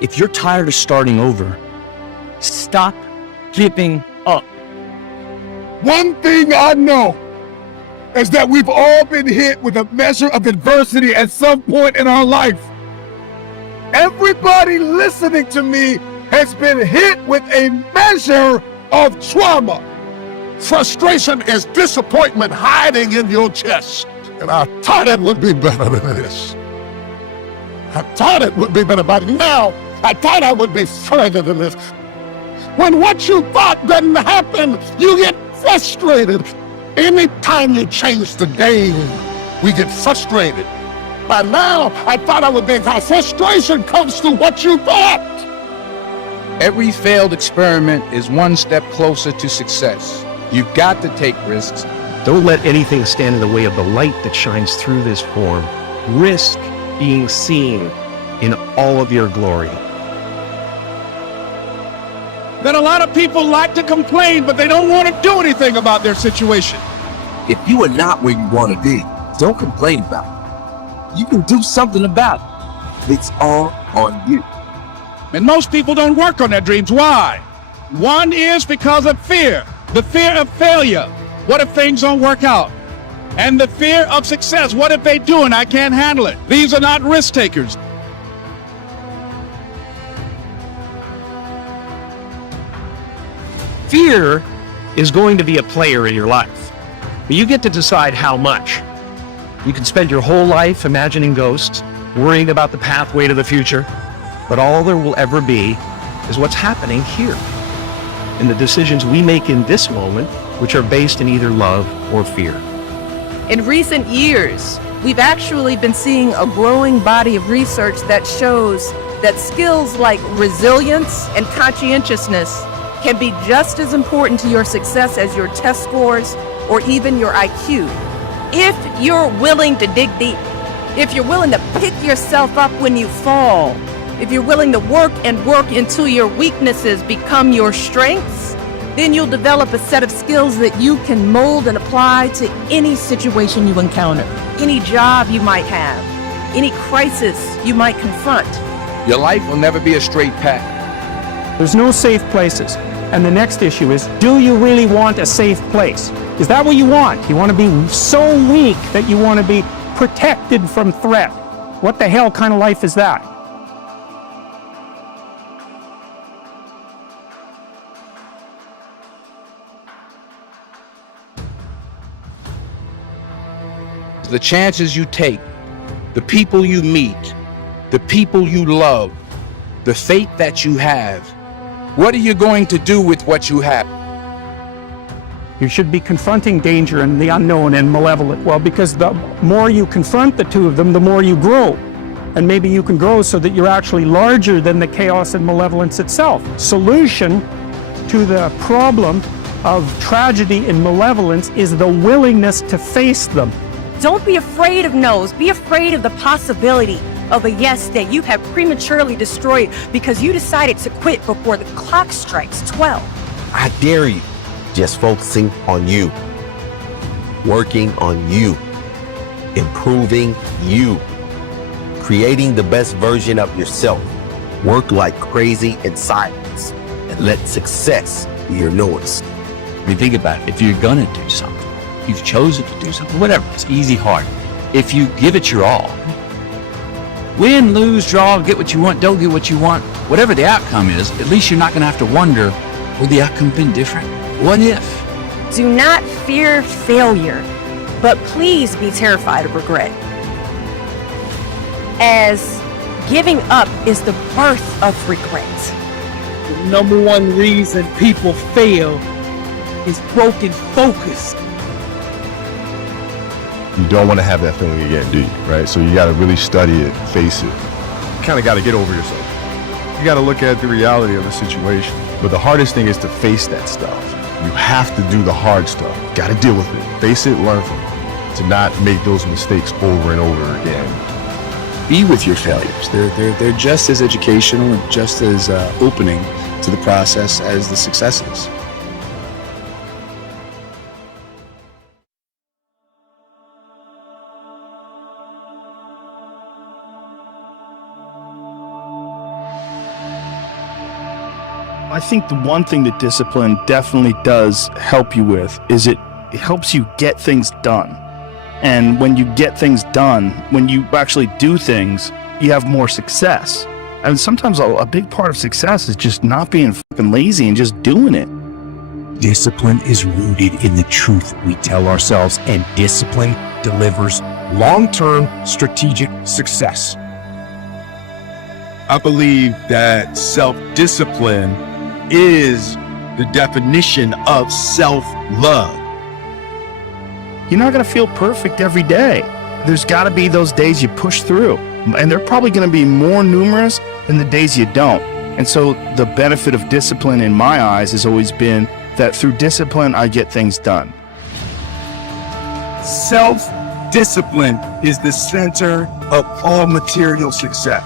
If you're tired of starting over, stop giving up. One thing I know is that we've all been hit with a measure of adversity at some point in our life. Everybody listening to me has been hit with a measure of trauma. Frustration is disappointment hiding in your chest. And I thought it would be better than this. I thought it would be better, but now I thought I would be further than this. When what you thought doesn't happen, you get frustrated. Anytime you change the game, we get frustrated. By now, I thought I would be, because frustration comes through what you thought. Every failed experiment is one step closer to success. You've got to take risks. Don't let anything stand in the way of the light that shines through this form. Risk being seen in all of your glory. That a lot of people like to complain, but they don't want to do anything about their situation. If you are not where you want to be, don't complain about it. You can do something about it. It's all on you. And most people don't work on their dreams. Why? One is because of fear. The fear of failure. What if things don't work out? And the fear of success. What if they do and I can't handle it? These are not risk takers. Fear is going to be a player in your life, but you get to decide how much. You can spend your whole life imagining ghosts, worrying about the pathway to the future, but all there will ever be is what's happening here, and the decisions we make in this moment, which are based in either love or fear. In recent years, we've actually been seeing a growing body of research that shows that skills like resilience and conscientiousness can be just as important to your success as your test scores or even your IQ. If you're willing to dig deep, if you're willing to pick yourself up when you fall, if you're willing to work until your weaknesses become your strengths, then you'll develop a set of skills that you can mold and apply to any situation you encounter, any job you might have, any crisis you might confront. Your life will never be a straight path. There's no safe places. And the next issue is, do you really want a safe place? Is that what you want? You want to be so weak that you want to be protected from threat? What the hell kind of life is that? The chances you take, the people you meet, the people you love, the faith that you have. What are you going to do with what you have? You should be confronting danger and the unknown and malevolent. Well, because the more you confront the two of them, the more you grow. And maybe you can grow so that you're actually larger than the chaos and malevolence itself. Solution to the problem of tragedy and malevolence is the willingness to face them. Don't be afraid of no's. Be afraid of the possibility of a yes that you have prematurely destroyed because you decided to quit before the clock strikes 12. I dare you. Just focusing on you, working on you, improving you, creating the best version of yourself. Work like crazy in silence and let success be your noise. I mean, think about it. If you're gonna do something, you've chosen to do something, whatever, it's easy, hard. If you give it your all, win, lose, draw, get what you want, don't get what you want, whatever the outcome is, at least you're not gonna have to wonder, would the outcome been different? What if? Do not fear failure, but please be terrified of regret. As giving up is the birth of regret. The number one reason people fail is broken focus. You don't want to have that feeling again, do you? Right? So you got to really study it, face it. You kind of got to get over yourself. You got to look at the reality of the situation. But the hardest thing is to face that stuff. You have to do the hard stuff. Got to deal with it. Face it, learn from it. To not make those mistakes over and over again. Be with your failures. They're just as educational and just as opening to the process as the successes. I think the one thing that discipline definitely does help you with is it helps you get things done. And when you get things done, when you actually do things, you have more success. And sometimes a big part of success is just not being fucking lazy and just doing it. Discipline is rooted in the truth we tell ourselves, and discipline delivers long-term strategic success. I believe that self-discipline is the definition of self-love. You're not going to feel perfect every day. There's got to be those days you push through, and they're probably going to be more numerous than the days you don't. And so the benefit of discipline in my eyes has always been that through discipline, I get things done. Self-discipline is the center of all material success.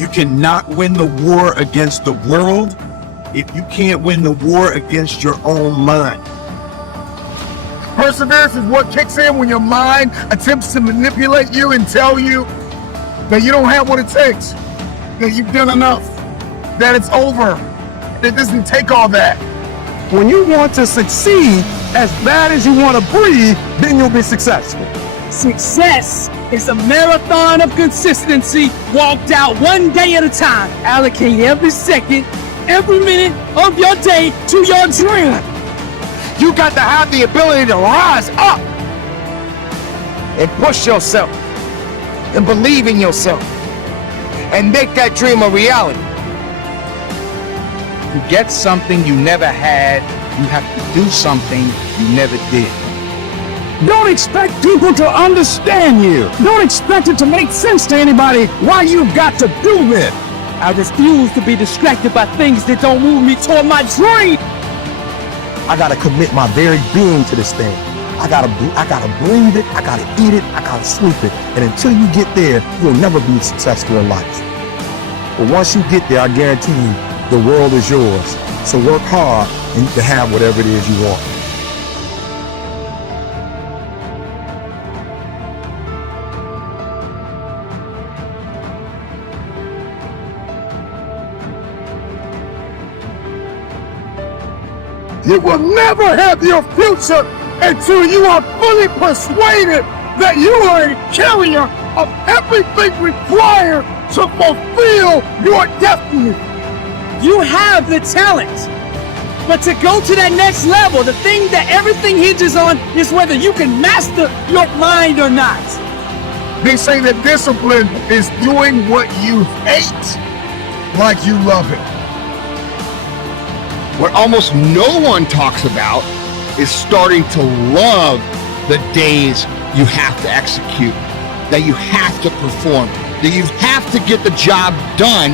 You cannot win the war against the world if you can't win the war against your own mind. Perseverance is what kicks in when your mind attempts to manipulate you and tell you that you don't have what it takes, that you've done enough, that it's over, that it doesn't take all that. When you want to succeed as bad as you want to breathe, then you'll be successful. Success is a marathon of consistency walked out one day at a time. Allocate every second, every minute of your day to your dream. You got to have the ability to rise up and push yourself and believe in yourself and make that dream a reality. To get something you never had, you have to do something you never did. Don't expect people to understand you. Don't expect it to make sense to anybody why you've got to do this. I refuse to be distracted by things that don't move me toward my dream. I gotta commit my very being to this thing. I gotta breathe it, I gotta eat it, I gotta sleep it. And until you get there, you'll never be successful in life. But once you get there, I guarantee you, the world is yours. So work hard and you can have whatever it is you want. You will never have your future until you are fully persuaded that you are a carrier of everything required to fulfill your destiny. You have the talent, but to go to that next level, the thing that everything hinges on is whether you can master your mind or not. They say that discipline is doing what you hate like you love it. What almost no one talks about is starting to love the days you have to execute, that you have to perform, that you have to get the job done,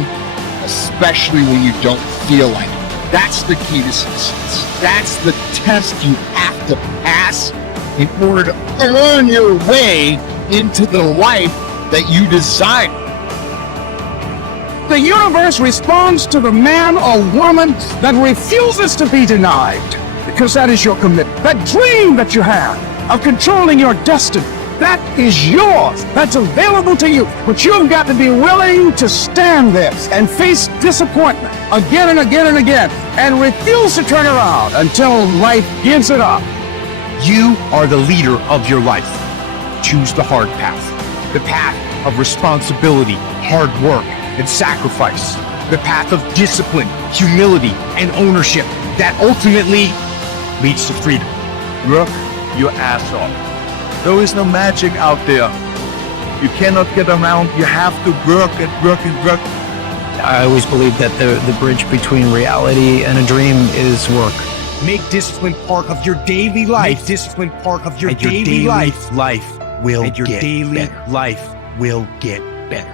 especially when you don't feel like it. That's the key to success. That's the test you have to pass in order to earn your way into the life that you desire. The universe responds to the man or woman that refuses to be denied, because that is your commitment. That dream that you have of controlling your destiny, that is yours. That's available to you. But you've got to be willing to stand there and face disappointment again and again and again, and refuse to turn around until life gives it up. You are the leader of your life. Choose the hard path, the path of responsibility, hard work, and sacrifice, the path of discipline, humility, and ownership that ultimately leads to freedom. Work your ass off. There is no magic out there. You cannot get around. You have to work and work and work. I always believe that the bridge between reality and a dream is work. Make discipline part of your daily life. Make discipline part of your daily life. Life will get better. Life will get better.